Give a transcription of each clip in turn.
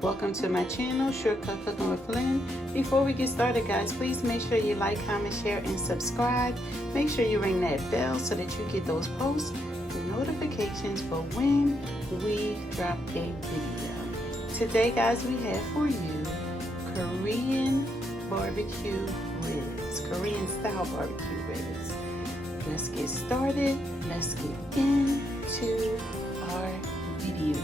Welcome to my channel, Shortcut Cooking with Lynn. Before we get started, guys, please make sure you like, comment, share, and subscribe. Make sure you ring that bell so that you get those posts and notifications for when we drop a video. Today, guys, we have for you Korean barbecue ribs, Korean style barbecue ribs. Let's get started. Let's get into our video.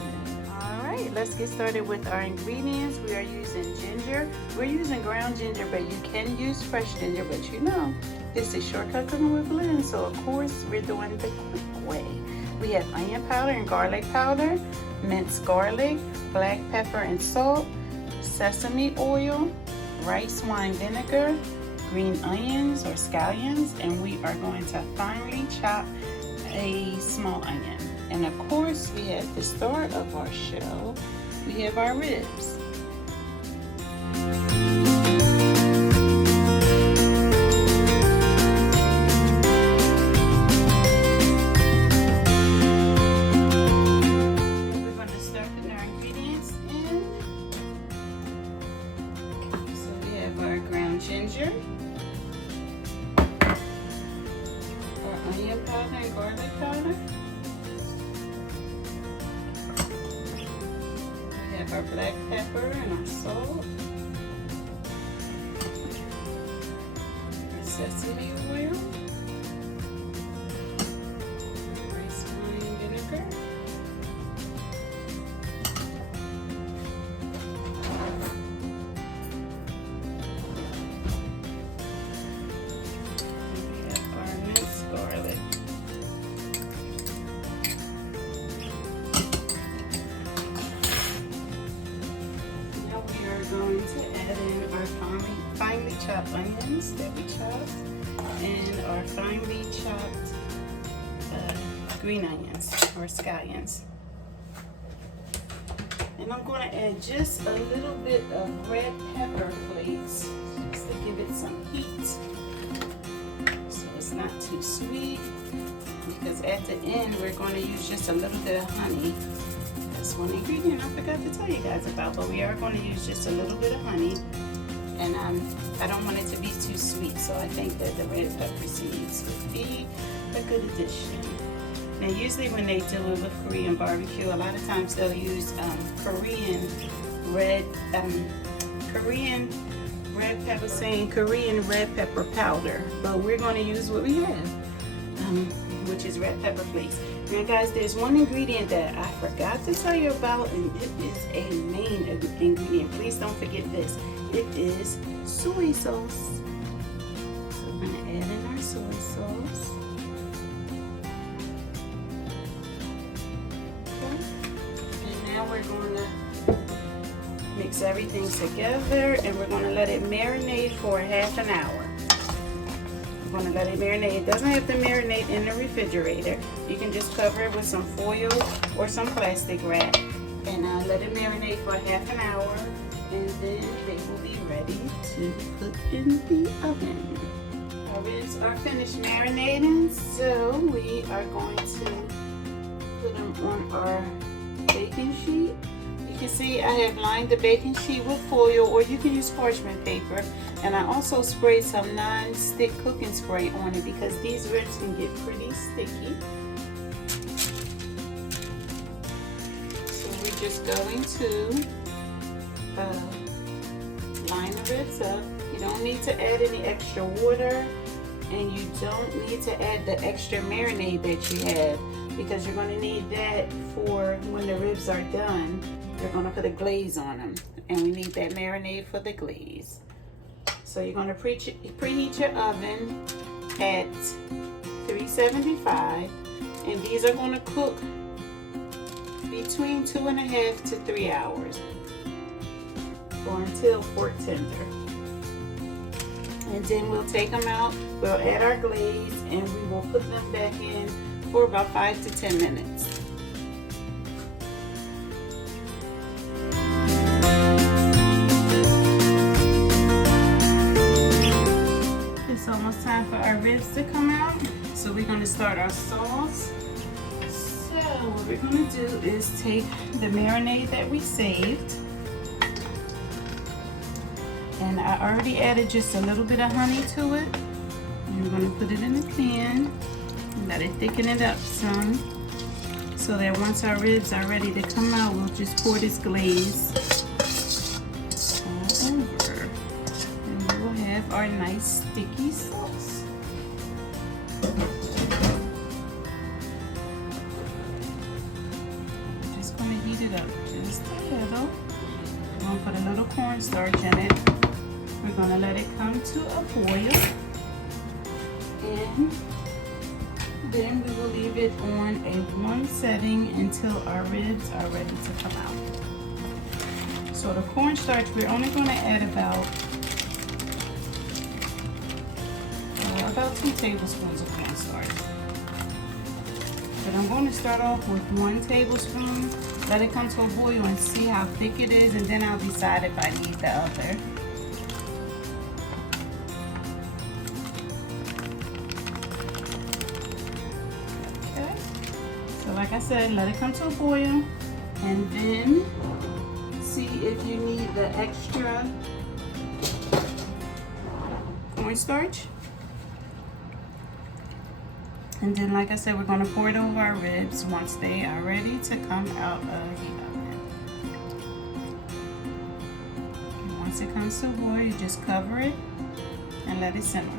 Alright, let's get started with our ingredients. We are using ginger. We're using ground ginger, but you can use fresh ginger, but you know, this is Shortcut Cooking with Lynn, so of course we're doing the quick way. We have onion powder and garlic powder, minced garlic, black pepper and salt, sesame oil, rice wine vinegar, green onions or scallions, and we are going to finely chop a small onion. And of course, we have the start of our show. We have our ribs. We're going to start putting our ingredients in. So we have our ground ginger, our onion powder and garlic powder. Our black pepper and our salt, our sesame oil, rice wine vinegar, and we have our minced garlic. Going to add in our finely chopped onions that we chopped and our finely chopped green onions or scallions. And I'm going to add just a little bit of red pepper flakes just to give it some heat so it's not too sweet, because at the end we're going to use just a little bit of honey. That's one ingredient I forgot to tell you guys about, but we are going to use just a little bit of honey, and I don't want it to be too sweet, so I think that the red pepper seeds would be a good addition. Now usually when they do it with Korean barbecue, a lot of times they'll use Korean red pepper powder, but we're going to use what we have, which is red pepper flakes. Now guys, there's one ingredient that I forgot to tell you about, and it is a main ingredient. Please don't forget this. It is soy sauce. So we're going to add in our soy sauce. Okay. And now we're going to mix everything together, and we're going to let it marinate for half an hour. We're going to let it marinate. It doesn't have to marinate in the refrigerator. You can just cover it with some foil or some plastic wrap and let it marinate for half an hour, and then they will be ready to put in the oven. Our ribs are finished marinating, so we are going to put them on our baking sheet. You can see I have lined the baking sheet with foil, or you can use parchment paper, and I also sprayed some non-stick cooking spray on it because these ribs can get pretty sticky. So we're just going to line the ribs up. You don't need to add any extra water, and you don't need to add the extra marinade that you have, because you're going to need that for when the ribs are done. You're going to put a glaze on them, and we need that marinade for the glaze. So you're going to preheat your oven at 375, and these are going to cook between 2.5 to 3 hours, or until fork tender. And then we'll take them out, we'll add our glaze, and we will put them back in for about 5 to 10 minutes. It's almost time for our ribs to come out, so we're going to start our sauce. So what we're going to do is take the marinade that we saved, And I already added just a little bit of honey to it. And we're gonna put it in the pan. Let it thicken it up some, so that once our ribs are ready to come out, we'll just pour this glaze all over. And we will have our nice sticky sauce. I'm just gonna heat it up just a little. I'm gonna put a little cornstarch in it. We're gonna let it come to a boil. And then we will leave it on a 1 setting until our ribs are ready to come out. So the cornstarch, we're only going to add about 2 tablespoons of cornstarch. But I'm going to start off with 1 tablespoon, let it come to a boil and see how thick it is, and then I'll decide if I need the other. Like I said, let it come to a boil, and then see if you need the extra cornstarch. And then, like I said, we're gonna pour it over our ribs once they are ready to come out of the oven. And once it comes to a boil, you just cover it and let it simmer.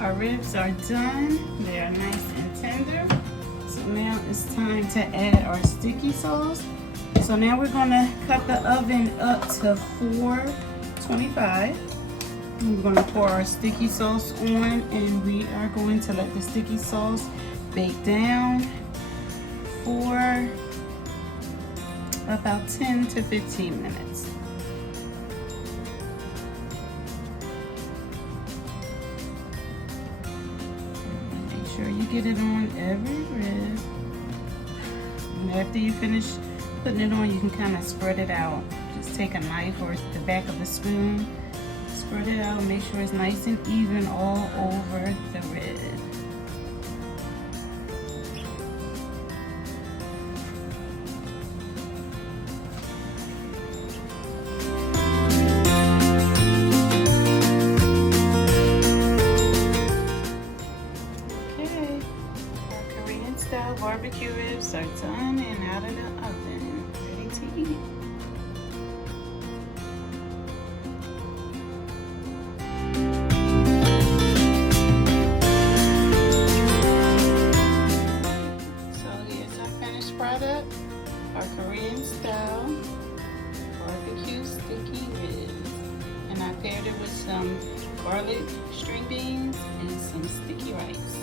Our ribs are done. They are nice and tender. So now it's time to add our sticky sauce. So now we're gonna cut the oven up to 425. We're gonna pour our sticky sauce on, and we are going to let the sticky sauce bake down for about 10 to 15 minutes. Sure you get it on every rib. And after you finish putting it on, you can kind of spread it out. Just take a knife or the back of a spoon, spread it out, make sure it's nice and even all over the rib. Barbecue ribs are done and out of the oven, ready to eat. So here's our finished product, our Korean style barbecue sticky ribs. And I paired it with some garlic string beans and some sticky rice.